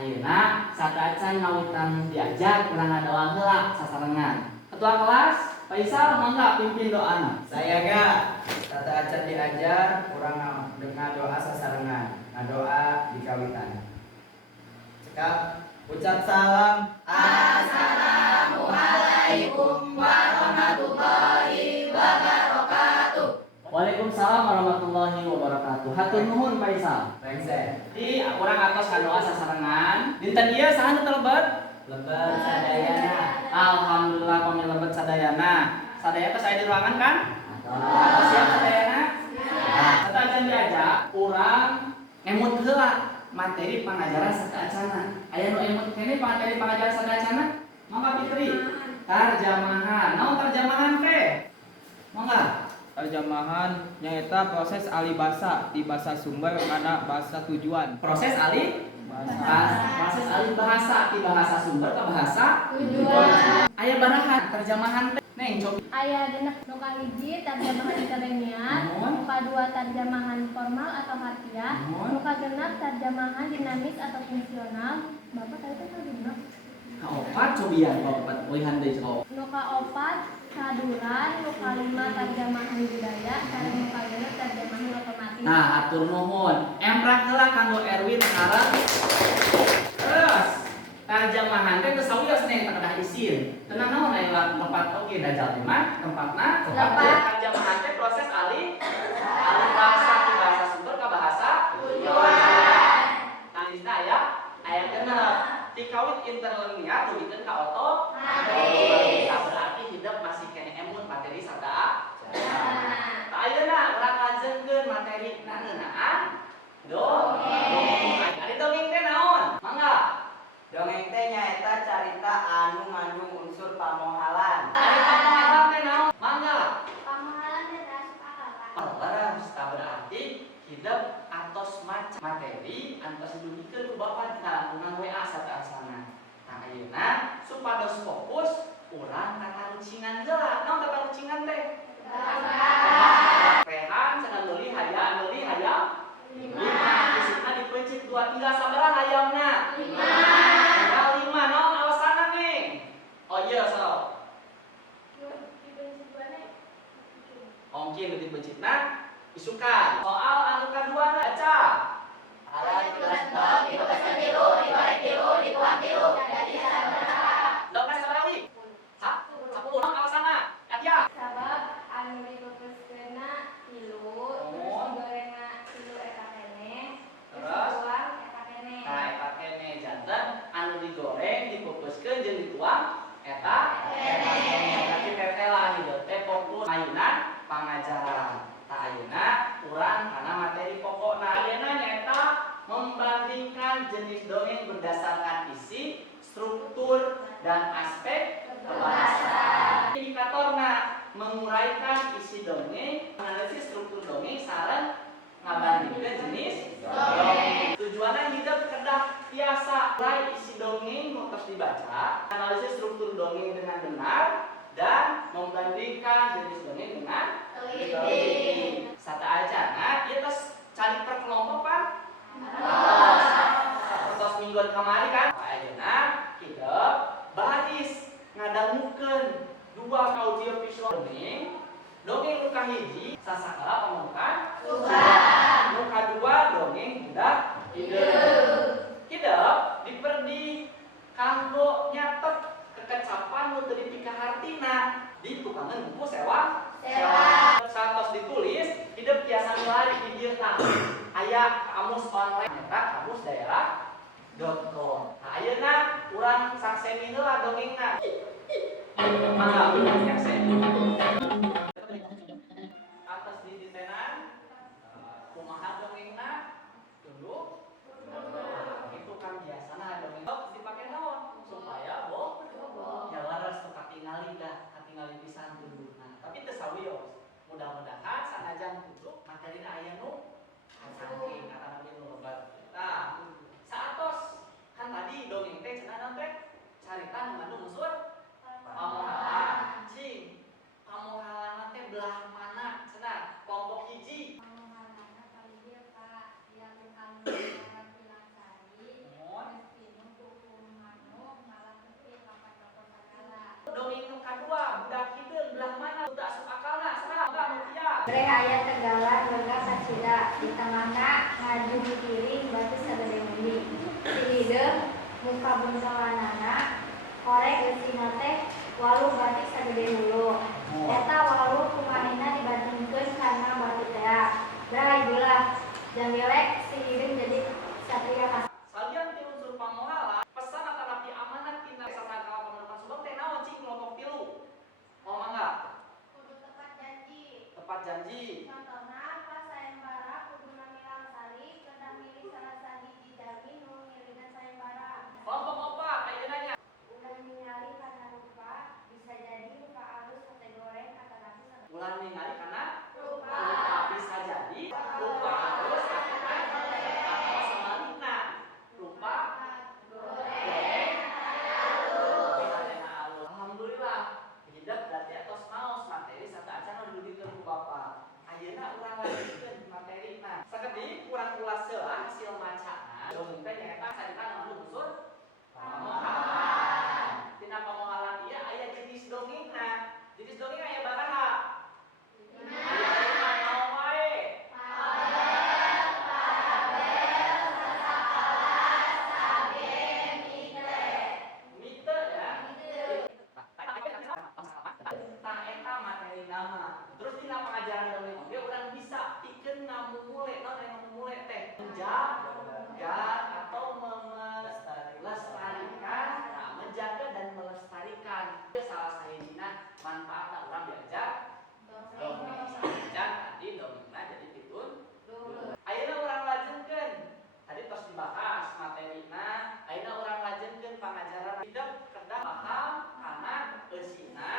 ayeuna sadacan ngawitan diajar urang ngadoa heula sasarengan. Ketua kelas Faisal mangga pimpin doana. Saya gak tata acan diajar kurang dengan doa sasarengan, doa di kawitan. Cekap ucap salam. Assalamualaikum warahmatullahi wabarakatuh. Waalaikumsalam warahmatullahi wabarakatuh. Hatur nuhun Faisal. Bangsa. Di urang atos ngadoa sasarengan. Dinten ieu saha nu telebet? Lebat sadayana. Alhamdulillah pami lebet sadayana. Sadaya teh saya di ruangan kan? Atau Siap sadayana? Nah, sadacan diajak urang emut heula materi pangajaran sadacana. Aya nu emut kene materi pangajaran sadacana? Mangga Fitri. Tarjamahan. Naon tarjamahan teh? Mangga. Terjemahan nyaeta proses alih basa di bahasa sumber kana bahasa tujuan. Proses alih Bahasa. proses alih bahasa di bahasa sumber ke bahasa Tujuan. aya barahan terjemahan teh. Neng coba. Aya dina nu kahiji tarjamahan akademiat, Naon? nu kadua tarjamahan formal atau harfiah, Naon? nu kagenap tarjamahan dinamis atau fungsional. Bapak tadi teh kagenap. Kaopat cobian kaopat ulihan deui coba. Nu kaopat kaduran, nu kalima tarjamahan budaya, sareng nu kagenep tarjamahan otomatis. Nah, atur nuhun. Emprak heula kanggo Erwin sekarang. Terus tarjamahan teh geus sawios nih teu isin. Tenang naon aya tempat oge dajal di mah tempatna Lepat. tarjamahan teh proses alih bahasa ti bahasa sumber ka bahasa Tujuan. Alisna aya genep. Ti kawit interlinear dugikeun ka Matis. berarti hidup masih kene emut materi sada. Ayeuna urang ngajengkeun materi naneunaan dongeng. Ari dongeng teh naon? Mangga. dongeng teh nyaeta carita anu ngandung unsur pamohalan. Ari pamohalan teh naon? Mangga. Pamahalan teh dasar akal. Barang berarti hidup atos maca materi antos dugikeun ku Bapak dina ngan WA sataasana. Nah ayeuna supados fokus urang katarucingan heula. Naon katarucingan teh? Rehan cenah meuli hayam. Lima. Isitna dipencit 2 3 sabaraha hayamna? 5. Tinggal 5. Naon alasanna nih? Oh iya so. Ongkin dipencitna isukan. Soal anu kadua baca. Dongeng sabaraha? 10 alasanna. Katia. Sabab anu dipupuskeunna 3, terus digorengna 3 eta keneh, Terus? dituang eta keneh. Nah, eta kene janten anu digoreng, dipupuskeun jeung dituang eta kene. Berarti tetelah hideuk teh fokus ayeuna pangajaran. Ta ayeuna urang kana materi pokokna. Ayeuna nyaeta membandingkan jenis dongeng berdasarkan isi, struktur, dan aspek kebahasaan. Indikatorna menguraikan isi dongeng, menganalisis struktur dongeng sareng ngabandingkeun jenis dongeng. Tujuanna hidup kedah biasa urai isi dongeng nu tos dibaca, analisis struktur dongeng dengan benar dan membandingkan jenis dongeng dengan teliti. Sataajana ieu tos cari perkelompokan. Tos mingguan kamari kan. Ayeuna hidup baris ngadangukeun 2 audio visual dongeng. Dongeng nu kahiji sasakala pamungkan nu kadua dongeng budak hideung. Hideung diperdi kanggo nyatet kekecapan nu teu dipika hartina di tukangan buku sewa. Satos ditulis hideung tiasa nulari di dieu tah. Aya kamus online eta kamus daerah.com. Nah ayeuna urang saksemi heula dongengna. Mangga urang saksemi. Atas didesainer kumaha dongengna tunduk. Itu kan biasana dongeng dipake naon supaya ya laras teu katingali pisan tundukna. Tapi teu sawios. Mudah-mudahan sanajan tunduk materina aya nu saking kata nabi nu lebat. Nah, saatos kan tadi dongeng teh cenah naon teh? Carita nu ngandung unsur pamohalan. Cing, pamohalan Ore aya tegala warga kacida di tengahna ngaju piring batu sagede muli. Di hideung muka bunsawanana korek eusina teh walu batik sagede hulu. Eta walu kumanehna dibandingkeun karena batu tea. Brai belah jamilek si hideung jadi satria kas. Salian ti unsur pamohala pesan atanapi amanat tina sasakala pamanukan subang teh naon cing kelompok 3. Mau mangga? Kudu tepat janji. Tepat janji. Contohna pas sayembara kudu milang sari kedah milih salah sahiji jalmi nu ngirigan sayembara. Kelompok 4 ayeuna nya. Ulah ningali karena rupa bisa jadi rupa alus sate goreng atau nasi sate. Ulah ningali kana Rupa. rupa bisa jadi rupa halus atau sebalikna rupa goreng halus. Alhamdulillah hidup berarti atos maos materi satu acan nu didudikeun ku Bapa. Ayeuna urang lanjutkeun materina. Sakedik kurang ulas heula hasil macana. Dongeng teh nyaeta sarita ngandung unsur pamohalan. Tina pamohalan ieu aya jenis dongengna. Jenis dongeng aya baraha? Aya 5 naon wae? Mite ya. Tah eta materi nama. Terus dina pengajaran dongeng oge urang bisa pikeun ngamumule, naon aya ngamumule teh? Menjaga atau melestarikan, nah, menjaga dan melestarikan. Salah sahijina manfaatna urang diajar dongeng. Sajan tadi dongengna jadi pitun. Ayeuna urang lajengkeun. Tadi tos dibahas materina, ayeuna urang lajengkeun pangajaran hidup kedah paham kana eusina,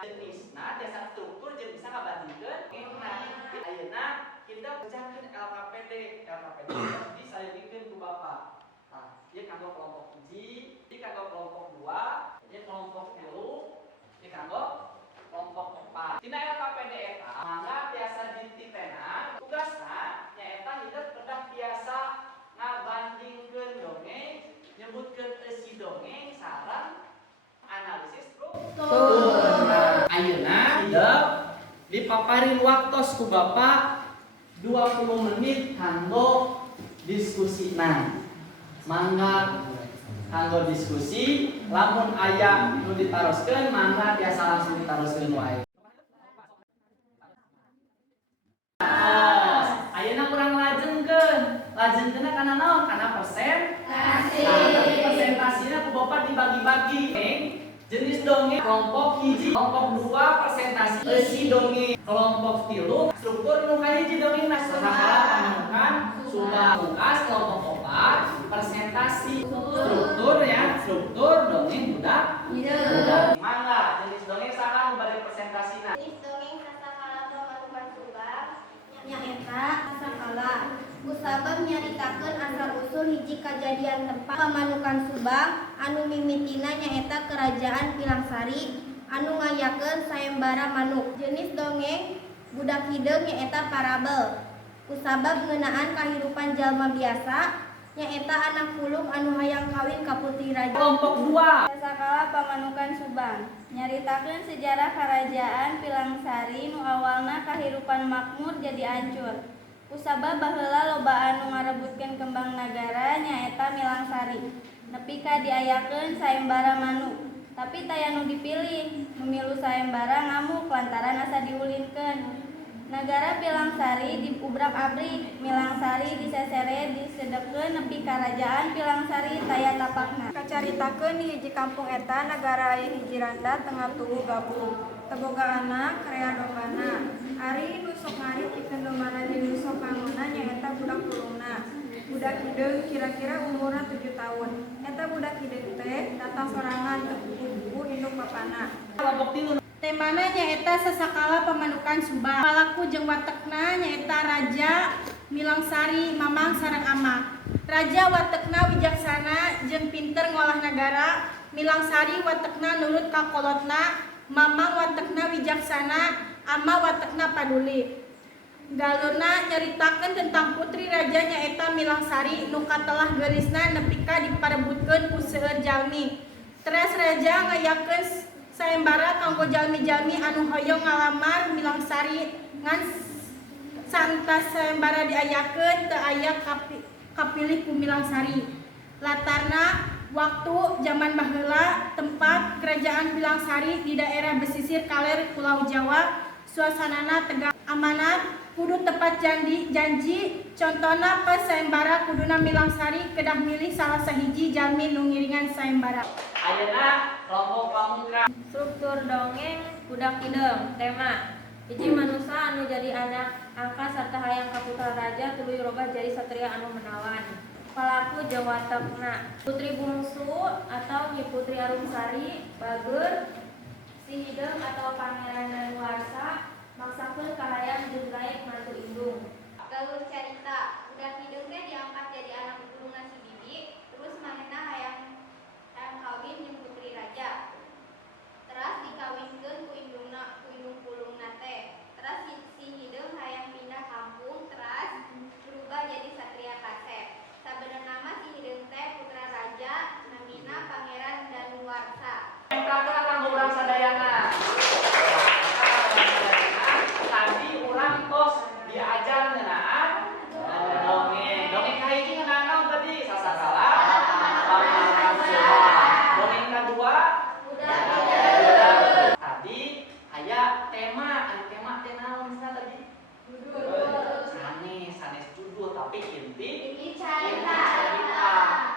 jenisna, dasar struktur jeung bisa ngabandingkeun dongengna. Ayeuna kita bejakeun LKPD. LKPD harus disalurikeun ku Bapa. Nah, ieu kanggo kelompok 1, ieu kanggo kelompok 2, ieu kelompok 3, ieu kanggo kelompok 4. Tina LKPD eta mangga tiasa dititenan tugasna nyaeta hidup kedah biasa ngabandingkeun dongeng, nyebutkeun isi dongeng sareng analisis struktur. Ayeuna hidup dipaparin waktos ku Bapa 20 menit kanggo diskusina. Mangga kanggo diskusi, lamun aya nu ditaroskeun mangga tiasa langsung ditaroskeun wae. Ayeuna urang lajengkeunna kana naon? Kana persentasi. Tapi persentasina ku Bapa dibagi-bagi. Jenis dongeng kelompok 1, kelompok 2 persentasi isi dongeng, kelompok 3 struktur nu kahiji dongengna sakala pamanukan subang. Tugas kelompok 4 presentasi struktur ya, struktur dongeng budak. Mangga jenis dongeng saha nu bari presentasina? Jenis dongeng sasakala pamanukan subang nyaeta sasakala kusabab nyaritakeun asal-usul hiji kajadian tempat pamanukan Subang anu mimitina nyaeta Kerajaan Pilangsari anu ngayakeun sayembara manuk. Jenis dongeng budak hideung nyaeta parabel. Kusabab ngeunaan kahirupan jalma biasa nyaeta anak pulung anu hayang kawin ka putri raja. Kelompok 2 Sasakala pamanukan Subang nyaritakeun sejarah Kerajaan Pilangsari nu awalna kahirupan makmur jadi ancur. Kusabab baheula loba anu ngarebutkeun kembang nagara nyaeta Milangsari. Nepi ka diayakeun sayembara manuk. Tapi taya nu dipilih, memilu sayembara ngamuk lantaran asa diulinkeun. Nagara Pilangsari diubrak-abrik, Milangsari disesere disedepkeun nepi karajaan Pilangsari taya tapakna. Kacaritakeun di hiji kampung eta nagara aya hiji randa tengah tubuh gabung. Teboga anak krea dombana. Ari nu sok ngarit pikeun dombana di nu sok kanguna nyaeta budak pulungna. Budak hideung kira-kira umurna 7 tahun. Eta budak hideung teh datang sorangan ke buku induk bapana. kelompok 3 Temana nyaeta sasakala pamanukan Subang. Palaku jeung watekna nyaeta Raja Milangsari Mamang sareng Amak. Raja watekna wijaksana jeung pinter ngolah nagara. Milangsari watekna nurut ka kolotna. Mamang watekna wijaksana. Ama watekna paduli. Galurna nyaritakeun tentang putri raja nyaeta Milangsari nu katelah geurisna nepi ka diparebutkeun ku seueur jalmi. Teras raja ngayakeun sayembara kanggo jalmi-jalmi anu hoyong ngalamar Milangsari ngan santas sayembara diayakeun teu aya kapilih ku Milang Sari. Latarna waktu zaman baheula tempat kerajaan Milang Sari di daerah pesisir kaler Pulau Jawa, suasanana tegang amanat kudu tepat janji contohna pas sayembara kuduna Milang Sari kedah milih salah sahiji jalmi nu ngiringan sayembara. Ayeuna kelompok pamungkas. Struktur dongeng budak hideung. Tema hiji manusia anu jadi anak angka sarta hayang kaputra raja tuluy robah jadi satria anu menawan. Palaku jeung watekna putri bungsu atau Nyi Putri Arumsari bager si hideung atau pangeran danuarsa maksakeun kahayang jeung laek mantu indung. Galur carita, budak hideung teh diangkat jadi anak tulungan si bibi, terus manehna hayang kawin jeung putri raja. Teras dikawinkeun ku indungna, ku indung pulungna teh. Teras si hideung hayang pindah kampung, teras berubah jadi satria kasep. Sabenerna mah si hideung teh putra raja, namina Pangeran Danuarsa. Kakak kanggo urang sadayana. Tadi urang tos diajar ngeunaan dongeng. Dongeng kahiji ngeunaan tadi sasakala. Dongeng kadua tadi aya tema, anu tema teh naon tadi? Sanes judul tapi inti Carita.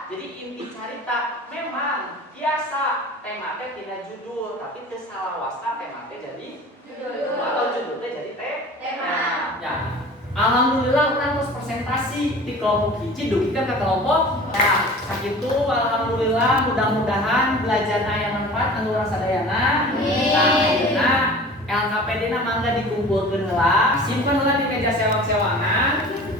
Jadi inti carita memang biasa tema teh tidak judul tapi teu salawasna tema teh jadi judul atau judul teh jadi tema. Ya. Alhamdulillah urang terus presentasi di kelompok hiji dugikeun ka kelompok. Nah, sakitu alhamdulillah mudah-mudahan belajarna aya manfaat kanggo urang sadayana. Ayeuna LKPD-na mangga dikumpulkeun heula, simpen heula di meja sewang-sewangan.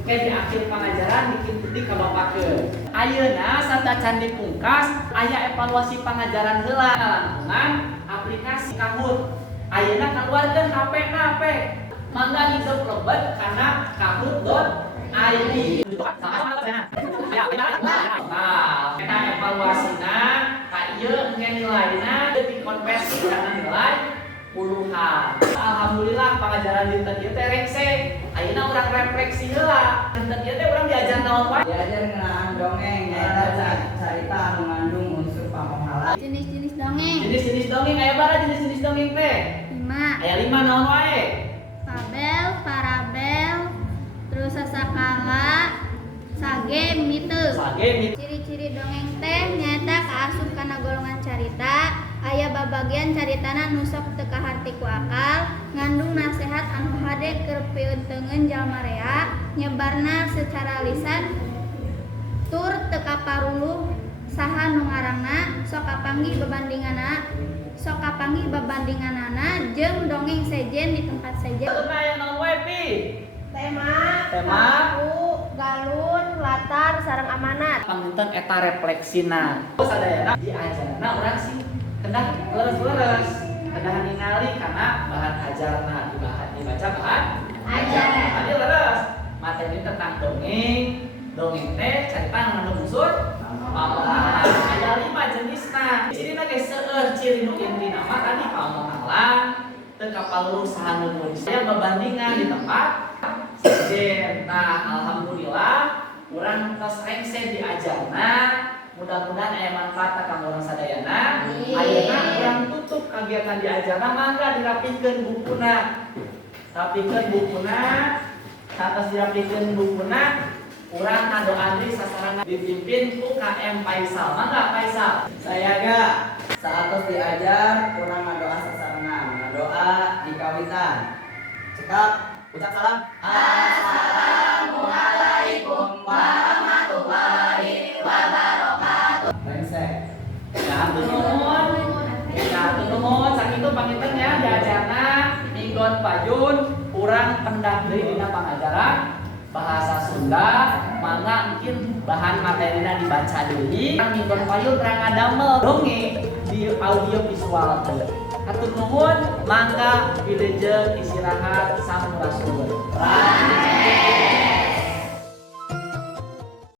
Kayak di akhir pengajaran bikin kabapakeun. Ayeuna sarta candi pungkas aya evaluasi pengajaran heula langkungan aplikasi Kahoot. Ayeuna kaluarkeun HP-na mangga hidup lebet karena kahoot.id. Nah, eta evaluasina ka ieu engke nilaina dikonversi kana nilai puluhan. Alhamdulillah pengajaran dinten ieu teh rengse. Ayeuna urang refleksi heula. Dinten ieu teh urang diajar naon wae? Diajar ngeunaan dongeng nyaeta carita anu ngandung unsur pamonghala. Jenis-jenis dongeng. Jenis-jenis dongeng aya bara jenis-jenis dongeng teh? 5. Aya 5 naon wae? Fabel, parabel, terus sasakala, sage, mite. Sage mit. Ciri-ciri dongeng teh nyata kaasup kana golongan carita. Aya babagian caritana nu sok teu kaharti ku akal, ngandung nasihat anu hade keur peuteungeun jalma rea, nyebarna secara lisan tur teu kaparuluh saha nu ngaranna, sok kapanggih babandinganana jeung dongeng sejen di tempat sejen. Teu aya naon wae pi? Tema, Palaku, galun, latar, sareng amanat. Panginten eta refleksina. Sadayana diajarna urang sih kedah leres-leres, kedah ningali kana bahan ajarna dibaca bahan ajarna. Tadi leres. Materi tentang dongeng teh carita ngandung unsur pamonghalan. Aya 5 jenisna. Cirina geus seueur ciri nu intina mah tadi pamonghalan, teu kapaluluh saha nu nulis. Aya babandingan di tempat sejen. Nah, alhamdulillah urang tos rengse diajarna. Mudah-mudahan aya manfaat kanggo urang sadayana. Ayeuna urang tutup kagiatan diajarna mangga dirapikeun bukuna. Rapikeun bukuna, satos dirapikeun bukuna, urang ngadoan deui sasaranna dipimpin ku KM Faisal. Mangga Faisal. Saya ga saatos diajar urang ngadoa sasarengan, ngadoa di kawitan. Cekap ucap salam. Assalamualaikum warahmatullahi wabarakatuh. Brengsek. Ya, nuhun. Sakitu panginten ya diajarna minggon payun urang pendak deui dina pangajaran bahasa Sunda. Mangga mungkin bahan materina dibaca deui. Minggon payun urang ngadamel dongeng di audio visual teh. Hatur nuhun, mangga wilujeng istirahat sampurasun.